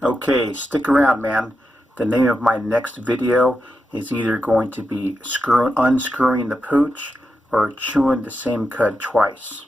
Okay, stick around, man. The name of my next video is either going to be unscrewing the pooch or chewing the same cud twice.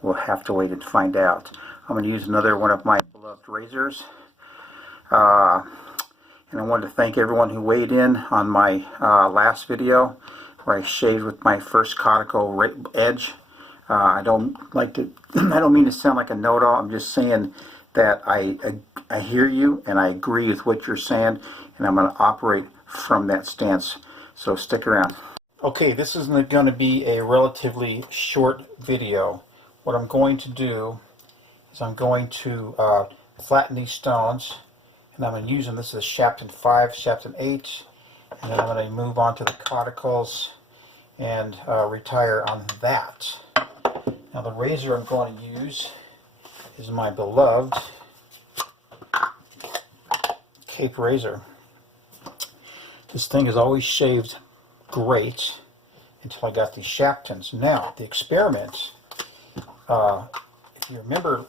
We'll have to wait and find out. I'm going to use another one of my beloved razors. And I wanted to thank everyone who weighed in on my last video where I shaved with my first Coticule edge. I don't like to. I don't mean to sound like a know-it-all. I'm just saying that I hear you and I agree with what you're saying, and I'm going to operate from that stance. So stick around. Okay, this is going to be a relatively short video. What I'm going to do is I'm going to flatten these stones, and I'm going to use them. This is Shapton 5, Shapton 8, and then I'm going to move on to the Coticules and retire on that. Now the razor I'm going to use is my beloved Cape razor. This thing is always shaved great until I got these Shaptons. Now the experiment, if you remember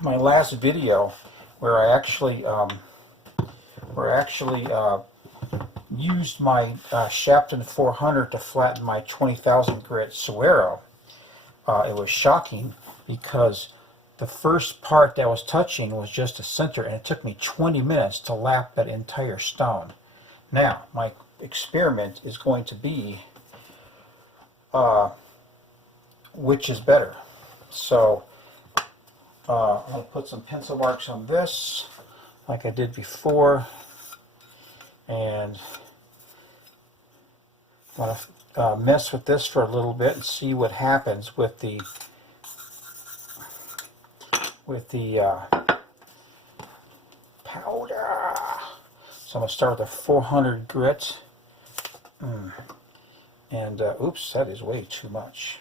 my last video where I actually used my Shapton 400 to flatten my 20,000 grit Suero, it was shocking because the first part that was touching was just a center, and it took me 20 minutes to lap that entire stone. Now, my experiment is going to be which is better. So, I'm going to put some pencil marks on this, like I did before, and I'm going to mess with this for a little bit and see what happens with the powder. So I'm going to start with a 400 grit. And oops, that is way too much.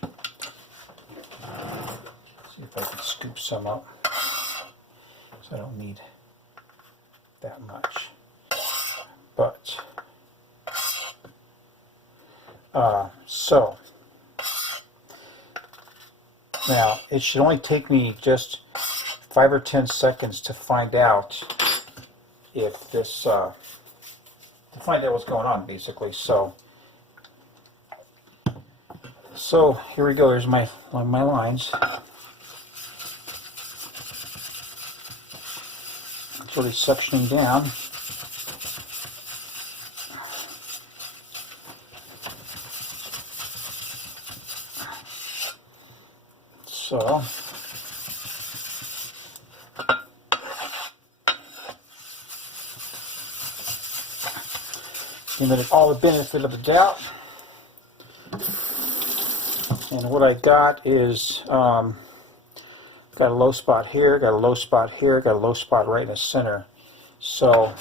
See if I can scoop some up. So I don't need that much. But so now it should only take me just 5 or 10 seconds to find out if this to find out what's going on, basically. So here we go. Here's my lines. It's really suctioning down. So giving it all the benefit of the doubt. And what I got is got a low spot here, got a low spot here, got a low spot right in the center. So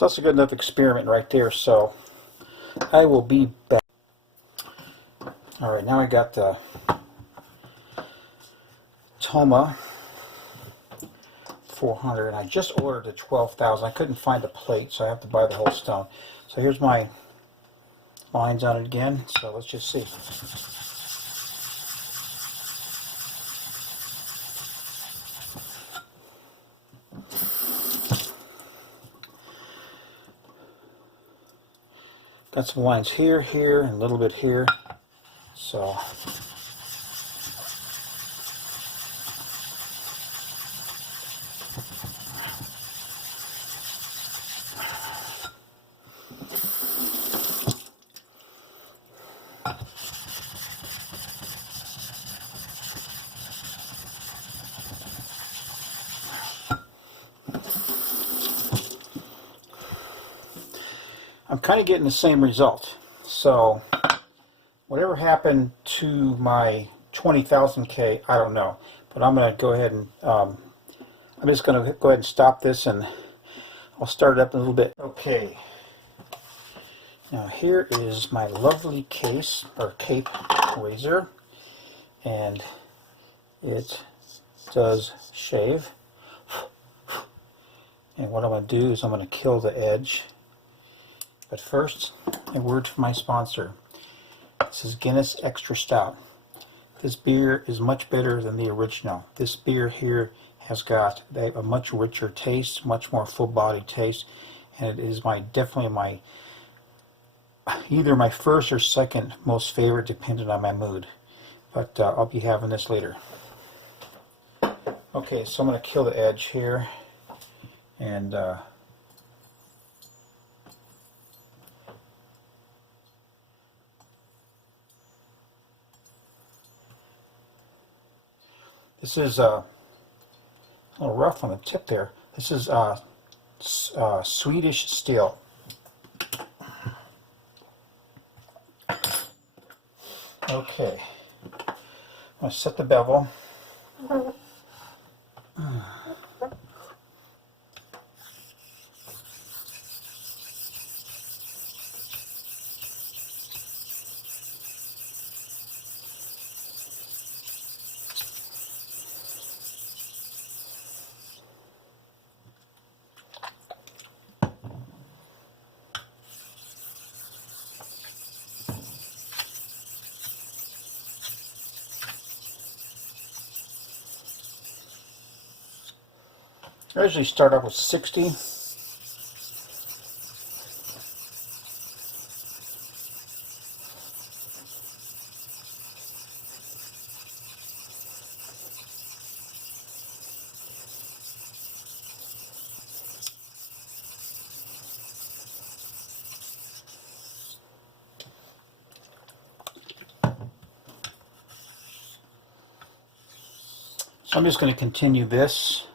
that's a good enough experiment right there, so I will be back. Alright, now I got the Toma 400, and I just ordered the 12,000. I couldn't find a plate, so I have to buy the whole stone. So here's my lines on it again, so let's just see. Got some lines here, here, and a little bit here. So I'm kind of getting the same result. So whatever happened to my 20,000K, I don't know. But I'm going to go ahead and I'm just going to go ahead and stop this, and I'll start it up in a little bit. Okay. Now here is my lovely case or Cape razor, and it does shave. And what I'm going to do is I'm going to kill the edge. But first, a word from my sponsor. This is Guinness Extra Stout. This beer is much better than the original. This beer here has got a much richer taste, much more full body taste, and it is definitely either my first or second most favorite, depending on my mood. But I'll be having this later. Okay, so I'm going to kill the edge here, and this is a little rough on the tip there. This is Swedish steel. Okay, I'm going to set the bevel. I usually start off with 60. So I'm just going to continue this.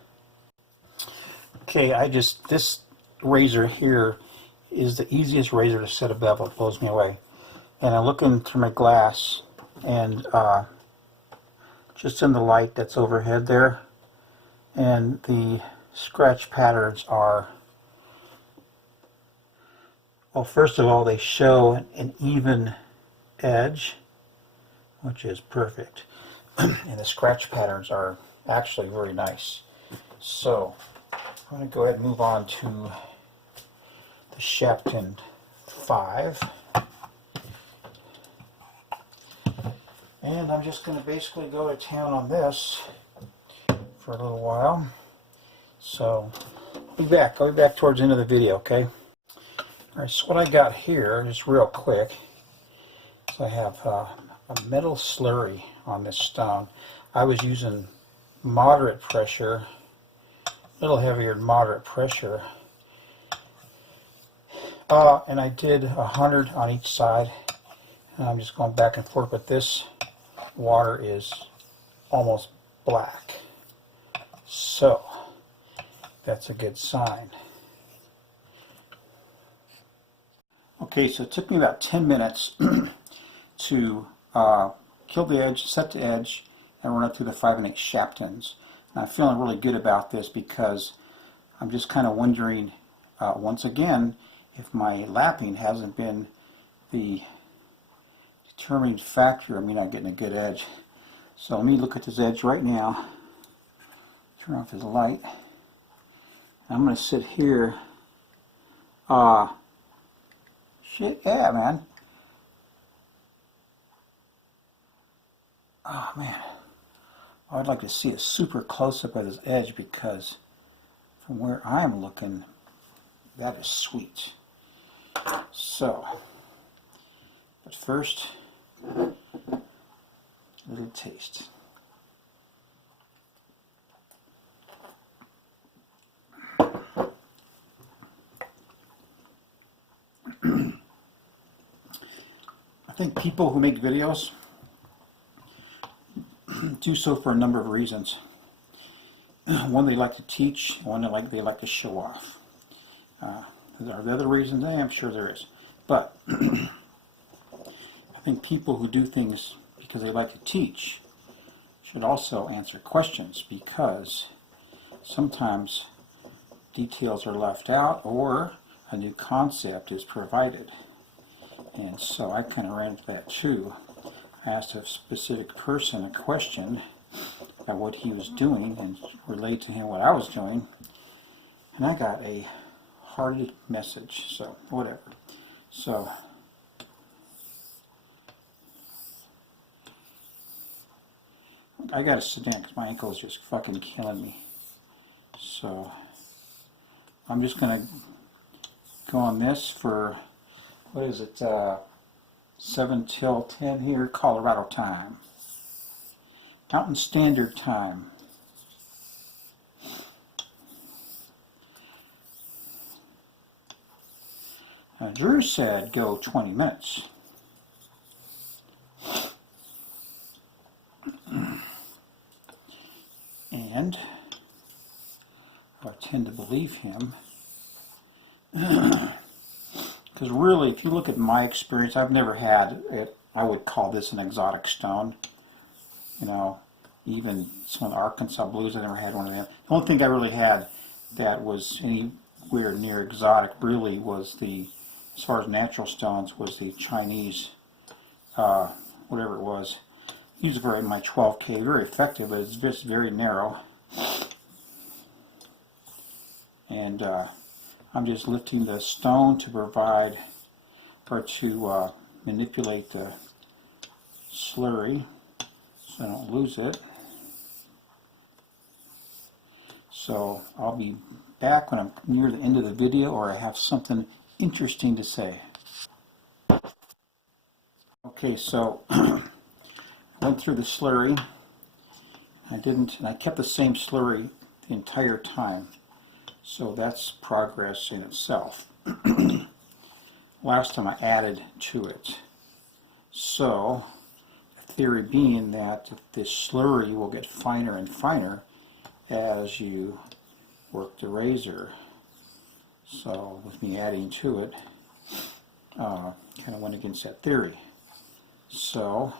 Okay, this razor here is the easiest razor to set a bevel. It blows me away. And I'm looking through my glass, and just in the light that's overhead there, and the scratch patterns are, well, first of all, they show an even edge, which is perfect. And the scratch patterns are actually very nice. So I'm going to go ahead and move on to the Shapton 5. And I'm just going to basically go to town on this for a little while. So I'll be back towards the end of the video, okay? Alright, so what I got here, just real quick, is I have a metal slurry on this stone. I was using moderate pressure, a little heavier than moderate pressure, and I did 100 on each side, and I'm just going back and forth, but this water is almost black, so that's a good sign. Okay, so it took me about 10 minutes to kill the edge, set the edge, and run it through the 5 1/8 Shaptons. And I'm feeling really good about this because I'm just kind of wondering, once again, if my lapping hasn't been the determining factor of me not getting a good edge. So let me look at this edge right now, turn off his light. I'm going to sit here. Shit, yeah, man. Oh, man. I'd like to see a super close-up of this edge because from where I'm looking, that is sweet. So, but first, a little taste. I think people who make videos do so for a number of reasons. One, they like to teach. One, they like to show off. Are there other reasons? I'm sure there is. But I think people who do things because they like to teach should also answer questions, because sometimes details are left out or a new concept is provided. And so I kind of ran into that too. I asked a specific person a question about what he was doing and relayed to him what I was doing, and I got a hearty message, so whatever. So I gotta sit down because my ankle is just fucking killing me. So I'm just gonna go on this for, what is it, 7 till 10 here, Colorado time. Mountain Standard Time. Drew said go 20 minutes. And I tend to believe him. Because really, if you look at my experience, I've never had it. I would call this an exotic stone. You know, even some of the Arkansas blues, I never had one of them. The only thing I really had that was anywhere near exotic really was the, as far as natural stones, was the Chinese, whatever it was. Used it for in my 12K, very effective, but it's just very narrow. And I'm just lifting the stone to provide, or to manipulate the slurry so I don't lose it. So I'll be back when I'm near the end of the video or I have something interesting to say. Okay, so I went through the slurry. And I kept the same slurry the entire time. So that's progress in itself. Last time I added to it. So the theory being that this slurry will get finer and finer as you work the razor. So with me adding to it, kind of went against that theory. So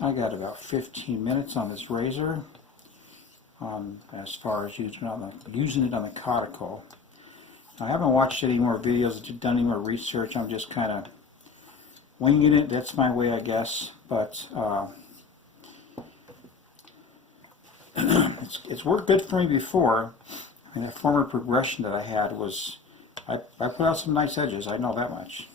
I got about 15 minutes on this razor as far as using it on the Coticule. I haven't watched any more videos, done any more research. I'm just kind of winging it. That's my way, I guess. But it's worked good for me before. I mean, that former progression that I had was, I put out some nice edges. I know that much.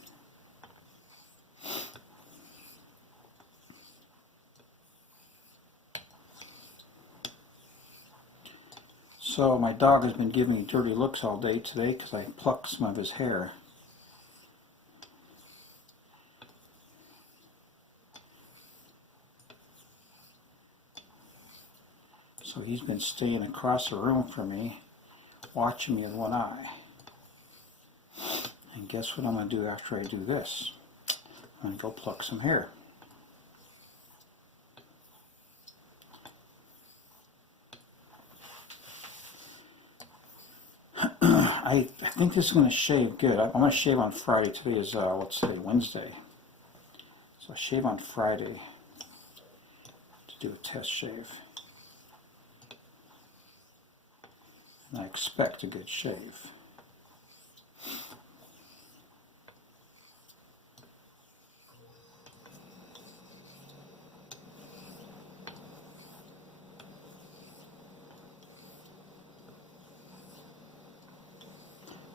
So my dog has been giving me dirty looks all day today because I plucked some of his hair. So he's been staying across the room from me, watching me with one eye. And guess what I'm going to do after I do this? I'm going to go pluck some hair. I think this is going to shave good. I'm going to shave on Friday. Today is, let's say, Wednesday. So I shave on Friday to do a test shave. And I expect a good shave.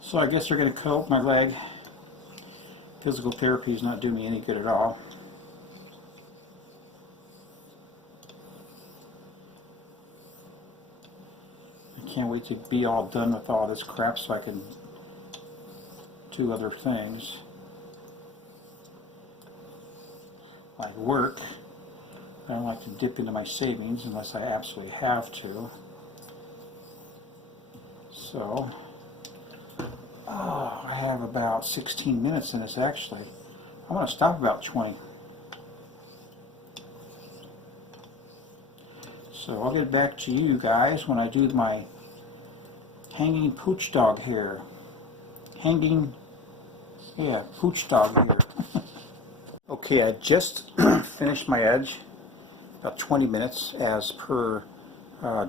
So I guess they're going to cut up my leg. Physical therapy is not doing me any good at all. I can't wait to be all done with all this crap so I can do other things. Like work. I don't like to dip into my savings unless I absolutely have to. So I have about 16 minutes in this actually. I'm going to stop about 20. So I'll get back to you guys when I do my hanging pooch dog hair. Pooch dog hair. Okay, I just finished my edge. About 20 minutes as per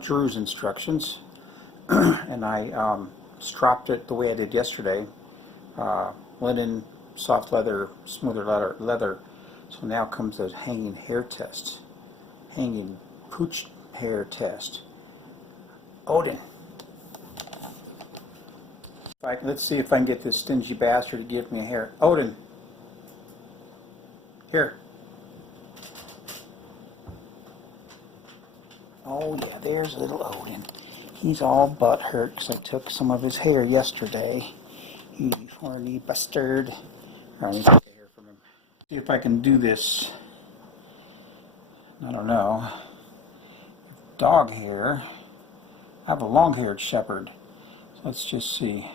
Drew's instructions. And I stropped it the way I did yesterday. linen, soft leather, smoother leather. So now comes the hanging hair test. Hanging pooch hair test. Odin. Let's see if I can get this stingy bastard to give me a hair. Odin. Here. Oh yeah, there's little Odin. He's all butthurt because I took some of his hair yesterday. You horny bastard. Alright, let me get the hair from him. See if I can do this. I don't know. Dog hair. I have a long-haired shepherd. So let's just see.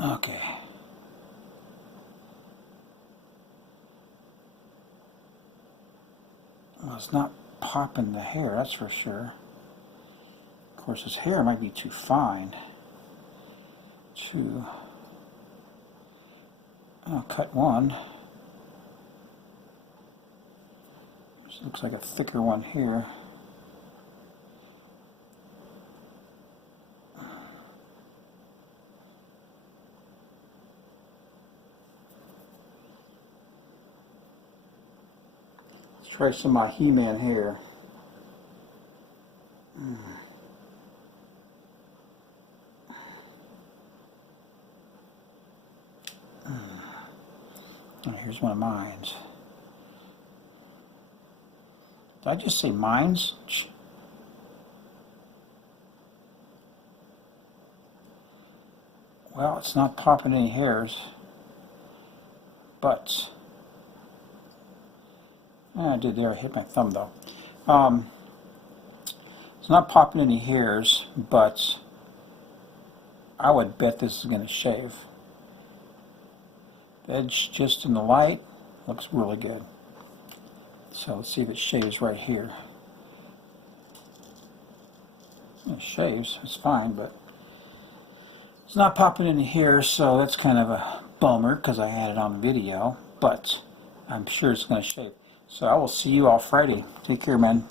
Okay. Well, it's not popping the hair, that's for sure. Of course, his hair might be too fine. I'll cut one. This looks like a thicker one here. Let's try some of my He-Man hair. And here's one of mine. Did I just say mines? Well, it's not popping any hairs, but I did there. I hit my thumb though. It's not popping any hairs, but I would bet this is going to shave. The edge just in the light looks really good. So let's see if it shaves right here. It shaves, it's fine, but it's not popping any hairs, so that's kind of a bummer because I had it on video, but I'm sure it's going to shave. So I will see you all Friday. Take care, man.